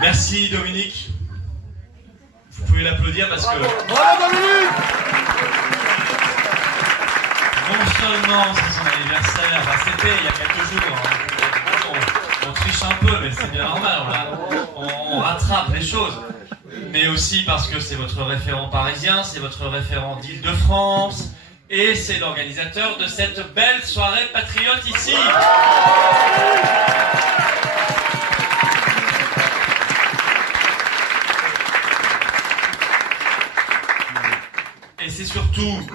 Merci Dominique. Vous pouvez l'applaudir parce que... Bravo Dominique! Non seulement c'est son anniversaire, enfin, c'était il y a quelques jours, on triche un peu, mais c'est bien normal, on rattrape les choses. Mais aussi parce que c'est votre référent parisien, c'est votre référent d'Île-de-France, et c'est l'organisateur de cette belle soirée patriote ici. Et c'est surtout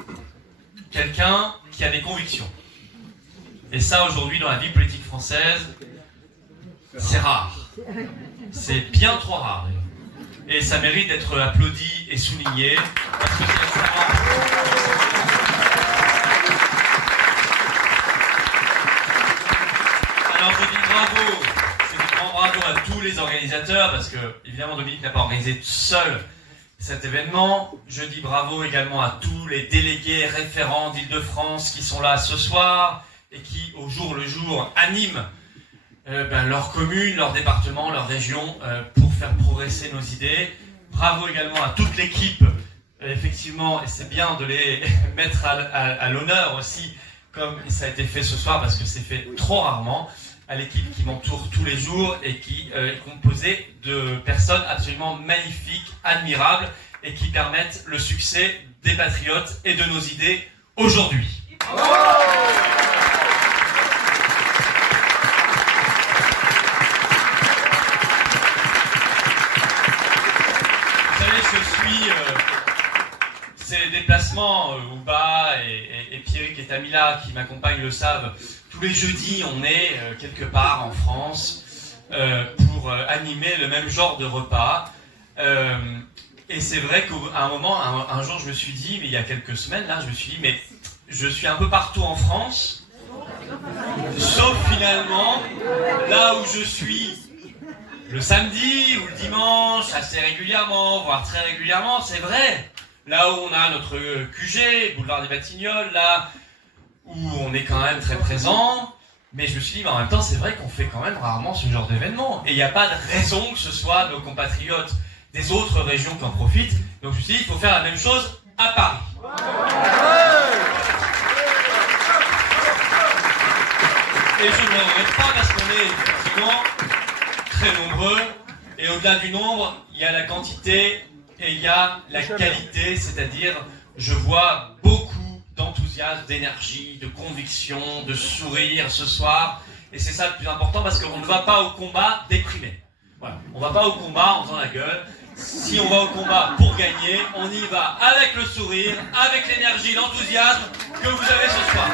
quelqu'un qui a des convictions. Et ça, aujourd'hui, dans la vie politique française, c'est rare. C'est bien trop rare. Et ça mérite d'être applaudi et souligné. Parce que c'est extrêmement... Alors je dis bravo, c'est un grand bravo à tous les organisateurs, parce que, évidemment, Dominique n'a pas organisé seul cet événement. Je dis bravo également à tous les délégués référents d'Île-de-France qui sont là ce soir et qui, au jour le jour, animent leur commune, leur département, leur région pour faire progresser nos idées. Bravo également à toute l'équipe, effectivement, et c'est bien de les mettre à l'honneur aussi, comme ça a été fait ce soir, parce que c'est fait trop rarement, à l'équipe qui m'entoure tous les jours et qui est composée de personnes absolument magnifiques, admirables, et qui permettent le succès des patriotes et de nos idées aujourd'hui. Ces déplacements, Ouba et Pierrick et Tamila qui m'accompagnent le savent, tous les jeudis on est quelque part en France pour animer le même genre de repas. Et c'est vrai qu'à un moment, un jour je me suis dit, mais il y a quelques semaines là, je me suis dit, mais je suis un peu partout en France, sauf finalement là où je suis le samedi ou le dimanche, assez régulièrement, voire très régulièrement, c'est vrai. Là où on a notre QG, boulevard des Batignolles, là où on est quand même très présent. Mais je me suis dit, mais en même temps, c'est vrai qu'on fait quand même rarement ce genre d'événement. Et il n'y a pas de raison que ce soit nos compatriotes des autres régions qui en profitent. Donc je me suis dit, il faut faire la même chose à Paris. Et je ne le regrette pas parce qu'on est effectivement très nombreux. Et au-delà du nombre, il y a la quantité. Et il y a la qualité, c'est-à-dire, je vois beaucoup d'enthousiasme, d'énergie, de conviction, de sourire ce soir. Et c'est ça le plus important parce qu'on ne va pas au combat déprimé. Voilà. On ne va pas au combat en faisant la gueule. Si on va au combat pour gagner, on y va avec le sourire, avec l'énergie, l'enthousiasme que vous avez ce soir.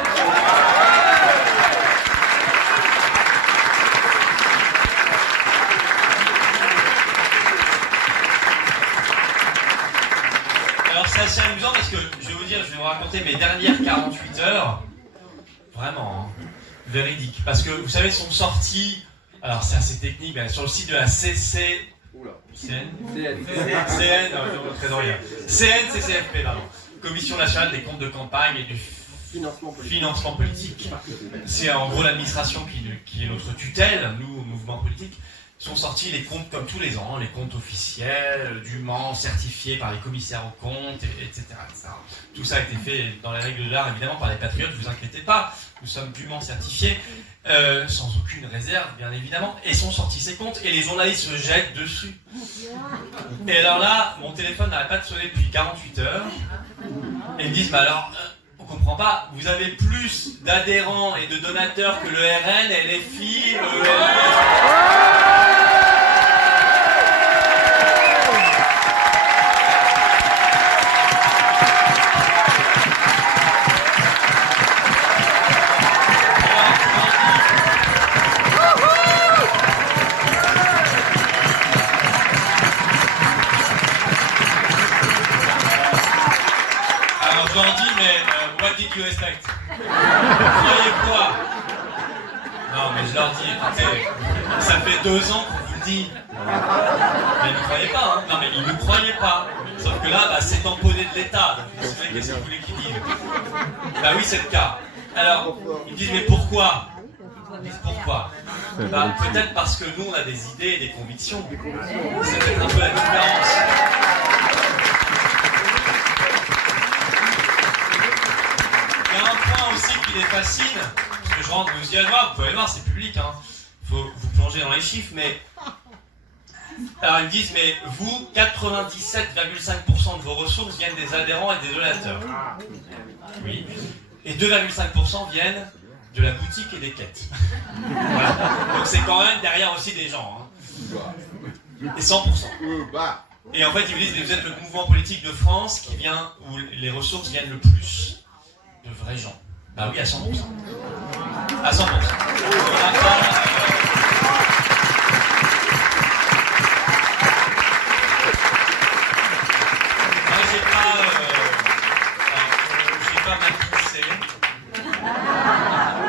Alors c'est assez amusant parce que je vais vous raconter mes dernières 48 heures. Vraiment, hein, véridique. Parce que vous savez, sont sortis, alors c'est assez technique, mais sur le site de la CCFP, pardon. Commission nationale des comptes de campagne et du financement politique. C'est en gros l'administration qui est notre tutelle, nous, au mouvement politique. Sont sortis les comptes comme tous les ans, les comptes officiels, dûment certifiés par les commissaires aux comptes, etc., etc. Tout ça a été fait dans les règles de l'art, évidemment, par les patriotes, ne vous inquiétez pas, nous sommes dûment certifiés, sans aucune réserve, bien évidemment, et sont sortis ces comptes, et les journalistes se jettent dessus. Et alors là, mon téléphone n'arrête pas de sonner depuis 48 heures, et ils me disent, bah alors, on comprend pas, vous avez plus d'adhérents et de donateurs que le RN, et LFI, je leur dis, mais what did you expect? Vous croyez quoi? Non, mais je leur dis, écoutez, ça fait 2 ans qu'on vous le dit. Mais ils ne croyaient pas, hein. Non, mais ils ne croyaient pas. Sauf que là, bah, c'est tamponné de l'État. Donc, vous savez, qu'est-ce que vous voulez qu'ils disent? Bah oui, c'est le cas. Alors, ils disent, mais pourquoi? Pourquoi? Peut-être parce que nous, on a des idées et des convictions. C'est peut-être un peu la différence. Il y a un point aussi qui les fascine, parce que je rentre, vous y allez voir, vous pouvez voir, c'est public, hein. Faut vous plonger dans les chiffres, mais... Alors ils me disent, mais vous, 97,5% de vos ressources viennent des adhérents et des donateurs. Oui. Et 2,5% viennent de la boutique et des quêtes. Voilà. Donc c'est quand même derrière aussi des gens. Hein. Et 100%. Et en fait, ils me disent, vous êtes le mouvement politique de France qui vient, où les ressources viennent le plus de vrais gens. Bah oui, à 100%. À 100%.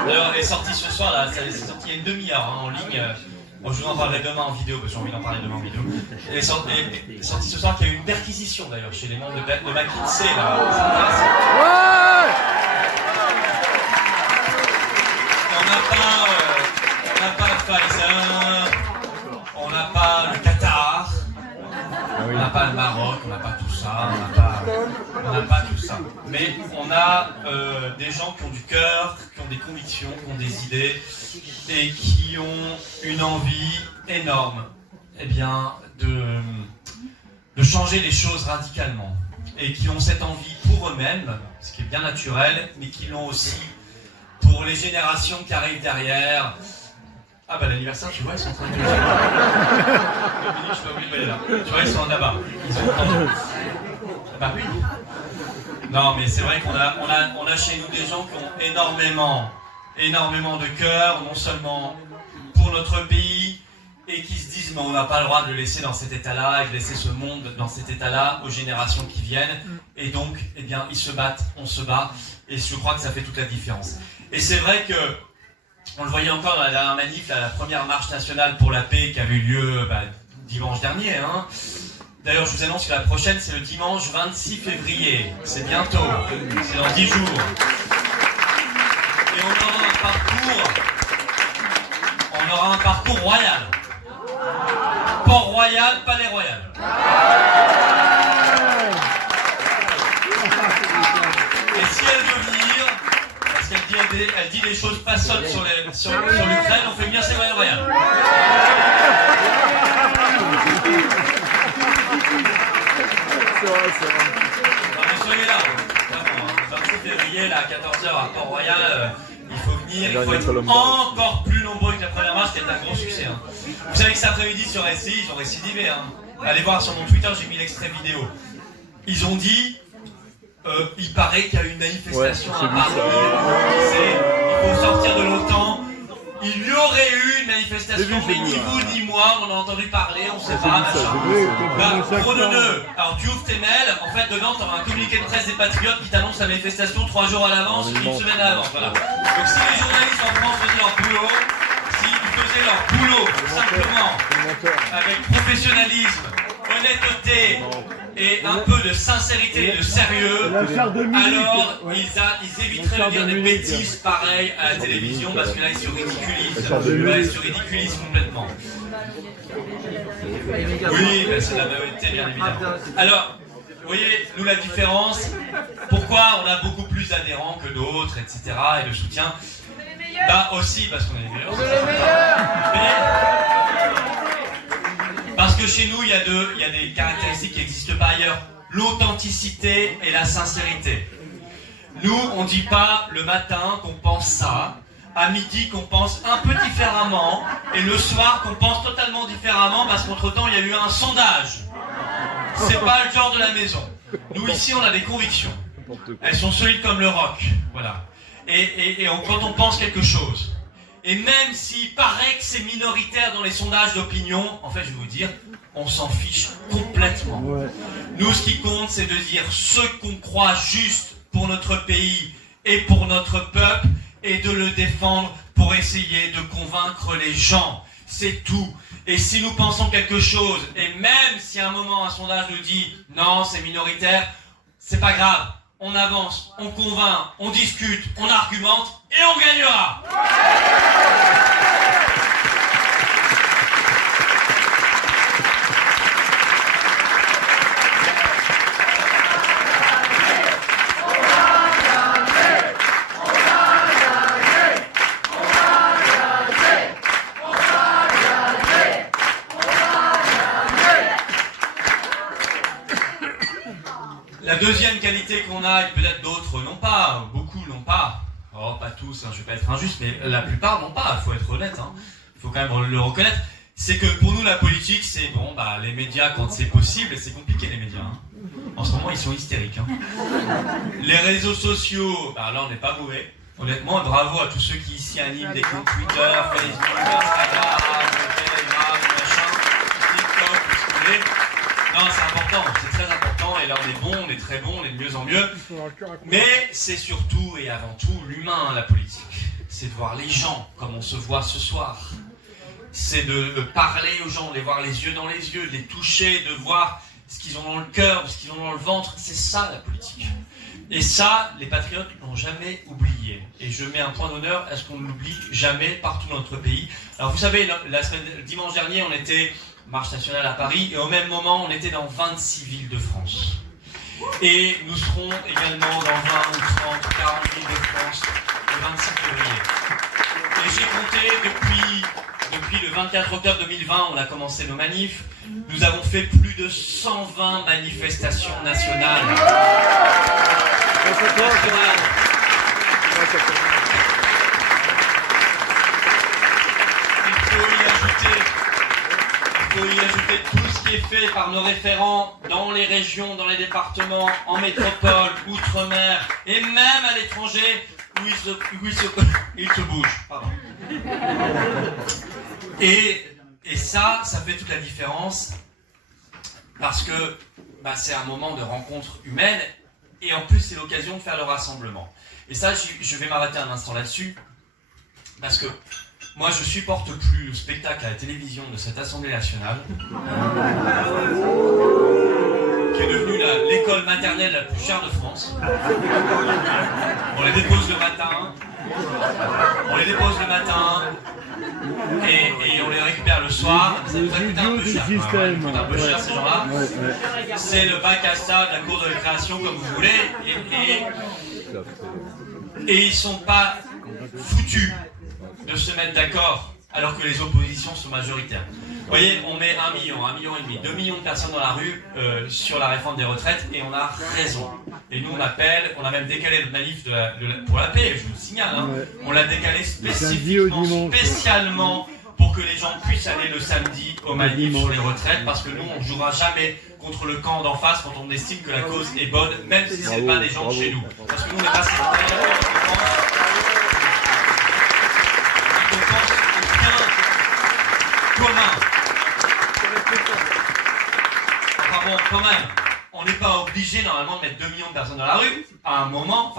Alors, elle est sortie ce soir, là, c'est sorti il y a une demi-heure hein, en ligne. Je vous en parlerai demain en vidéo, parce que j'ai envie d'en parler demain en vidéo. Elle est sortie ce soir qu'il y a eu une perquisition d'ailleurs chez les membres de McKinsey. Là. Ouais, on n'a pas Pfizer, on n'a pas le Qatar, on n'a pas le Maroc, on n'a pas tout ça, on n'a pas tout ça. Mais on a des gens qui ont du cœur, qui ont des convictions, qui ont des idées et qui ont une envie énorme de changer les choses radicalement. Et qui ont cette envie pour eux-mêmes, ce qui est bien naturel, mais qui l'ont aussi pour les générations qui arrivent derrière. Ah bah l'anniversaire, tu vois, ils sont en train de... Je suis pas obligé de aller là. Tu vois, ils sont en là-bas. Ils sont en... Bah oui. Non, mais c'est vrai qu'on a chez nous des gens qui ont énormément de cœur, non seulement pour notre pays, et qui se disent, mais on n'a pas le droit de le laisser dans cet état-là, et de laisser ce monde dans cet état-là aux générations qui viennent. Et donc, eh bien, ils se battent, on se bat, et je crois que ça fait toute la différence. Et c'est vrai que, on le voyait encore dans la dernière manif, la première marche nationale pour la paix qui avait eu lieu dimanche dernier, hein. D'ailleurs, je vous annonce que la prochaine, c'est le dimanche 26 février. C'est bientôt. C'est dans 10 jours. Et on aura un parcours royal. Port Royal, Palais Royal. Et si elle veut venir, parce qu'elle dit des choses pas seules sur l'Ukraine, on fait venir ses Palais Royal. Soyez là, le 26 février, là, à 14h à Port-Royal, il faut venir, il faut être encore plus nombreux que la première marche qui est un gros succès. Hein. Vous savez que cet après-midi sur SCI, ils ont récidivé. Hein. Allez voir sur mon Twitter, j'ai mis l'extrait vidéo. Ils ont dit, il paraît qu'il y a une manifestation à Paris, il faut sortir de l'OTAN. Il y aurait eu une manifestation, mais ni vous ni moi, on en a entendu parler, on ne sait pas, machin. Prenons-le. Alors tu ouvres tes mails, en fait dedans tu auras un communiqué de presse des Patriotes qui t'annonce la manifestation 3 jours à l'avance, une semaine à l'avance. Voilà. Donc si les journalistes en France faisaient leur boulot, s'ils faisaient leur boulot simplement, avec professionnalisme, honnêteté et un peu de sincérité et de sérieux, alors ils éviteraient de dire des bêtises pareilles à la télévision parce que là ils se ridiculisent complètement. Oui, c'est la vérité bien évidemment. Alors, vous voyez, nous la différence, pourquoi on a beaucoup plus d'adhérents que d'autres, etc. et de soutien, aussi parce qu'on est les meilleurs. Parce que chez nous, il y a des caractéristiques qui n'existent pas ailleurs. L'authenticité et la sincérité. Nous, on ne dit pas le matin qu'on pense ça, à midi qu'on pense un peu différemment, et le soir qu'on pense totalement différemment parce qu'entre-temps, il y a eu un sondage. C'est pas le genre de la maison. Nous, ici, on a des convictions. Elles sont solides comme le roc. Voilà. Et quand on pense quelque chose, et même s'il paraît que c'est minoritaire dans les sondages d'opinion, en fait, je vais vous dire, on s'en fiche complètement. Ouais. Nous, ce qui compte, c'est de dire ce qu'on croit juste pour notre pays et pour notre peuple, et de le défendre pour essayer de convaincre les gens. C'est tout. Et si nous pensons quelque chose, et même si à un moment un sondage nous dit « non, c'est minoritaire », c'est pas grave. on avance, on convainc, on discute, on argumente et on gagnera. La deuxième qualité qu'on a, et peut-être d'autres n'ont pas, beaucoup n'ont pas, oh pas tous, hein, je ne vais pas être injuste, mais la plupart n'ont pas, il faut être honnête, il faut quand même le reconnaître, c'est que pour nous la politique c'est bon, les médias quand c'est possible, et c'est compliqué les médias, en ce moment ils sont hystériques. Les réseaux sociaux, là on n'est pas mauvais, honnêtement bravo à tous ceux qui ici animent des comptes Twitter, Facebook, Instagram, Telegram, machin, TikTok, tout ce que vous voulez. Non, c'est important, c'est très important, et là on est bon, on est très bon, on est de mieux en mieux. Mais c'est surtout et avant tout l'humain, la politique. C'est de voir les gens comme on se voit ce soir. C'est de parler aux gens, de les voir les yeux dans les yeux, de les toucher, de voir ce qu'ils ont dans le cœur, ce qu'ils ont dans le ventre. C'est ça la politique. Et ça, les patriotes n'ont jamais oublié. Et je mets un point d'honneur à ce qu'on ne l'oublie jamais partout dans notre pays. Alors vous savez, dimanche dernier, on était marche nationale à Paris, et au même moment, on était dans 26 villes de France. Et nous serons également dans 20 ou 30 ou 40 villes de France le 26 février. Et j'ai compté depuis le 24 octobre 2020, on a commencé nos manifs, nous avons fait plus de 120 manifestations nationales. Il faut y ajouter tout ce qui est fait par nos référents dans les régions, dans les départements, en métropole, outre-mer et même à l'étranger où ils se bougent. Pardon. Et ça fait toute la différence parce que c'est un moment de rencontre humaine et en plus c'est l'occasion de faire le rassemblement. Et ça, je vais m'arrêter un instant là-dessus parce que moi, je supporte plus le spectacle à la télévision de cette Assemblée nationale, qui est devenue l'école maternelle la plus chère de France. On les dépose le matin, et on les récupère le soir. Ça nous a coûté un peu cher. Ça coûte un peu cher ces gens-là. C'est le bac à sable, la cour de récréation, comme vous voulez, et ils sont pas foutus de se mettre d'accord alors que les oppositions sont majoritaires. Vous voyez, on met 1 million et demi, 2 millions de personnes dans la rue sur la réforme des retraites et on a raison. Et nous on appelle, on a même décalé le manif pour la paix, je vous le signale, on l'a décalé spécialement pour que les gens puissent aller le samedi au manif sur les retraites, parce que nous on ne jouera jamais contre le camp d'en face quand on estime que la cause est bonne, même si ce n'est pas des gens de chez nous. Parce que nous on n'est pas commun. Enfin bon, quand même, on n'est pas obligé normalement de mettre 2 millions de personnes dans la rue à un moment,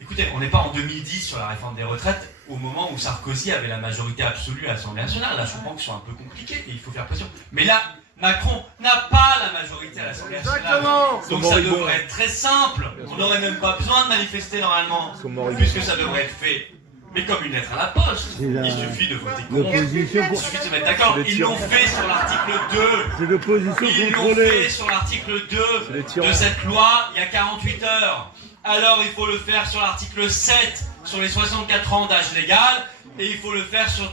écoutez, on n'est pas en 2010 sur la réforme des retraites, au moment où Sarkozy avait la majorité absolue à l'Assemblée nationale. Là, je comprends qu'ils sont un peu compliqués et il faut faire pression. Mais là, Macron n'a pas la majorité à l'Assemblée nationale. Donc ça devrait être très simple. On n'aurait même pas besoin de manifester normalement, puisque ça devrait être fait. Mais comme une lettre à la poste, il suffit de voter contre, il suffit de se mettre d'accord. Ils l'ont fait sur l'article 2. Ils l'ont fait sur l'article 2 de cette loi il y a 48 heures. Alors il faut le faire sur l'article 7, sur les 64 ans d'âge légal, et il faut le faire sur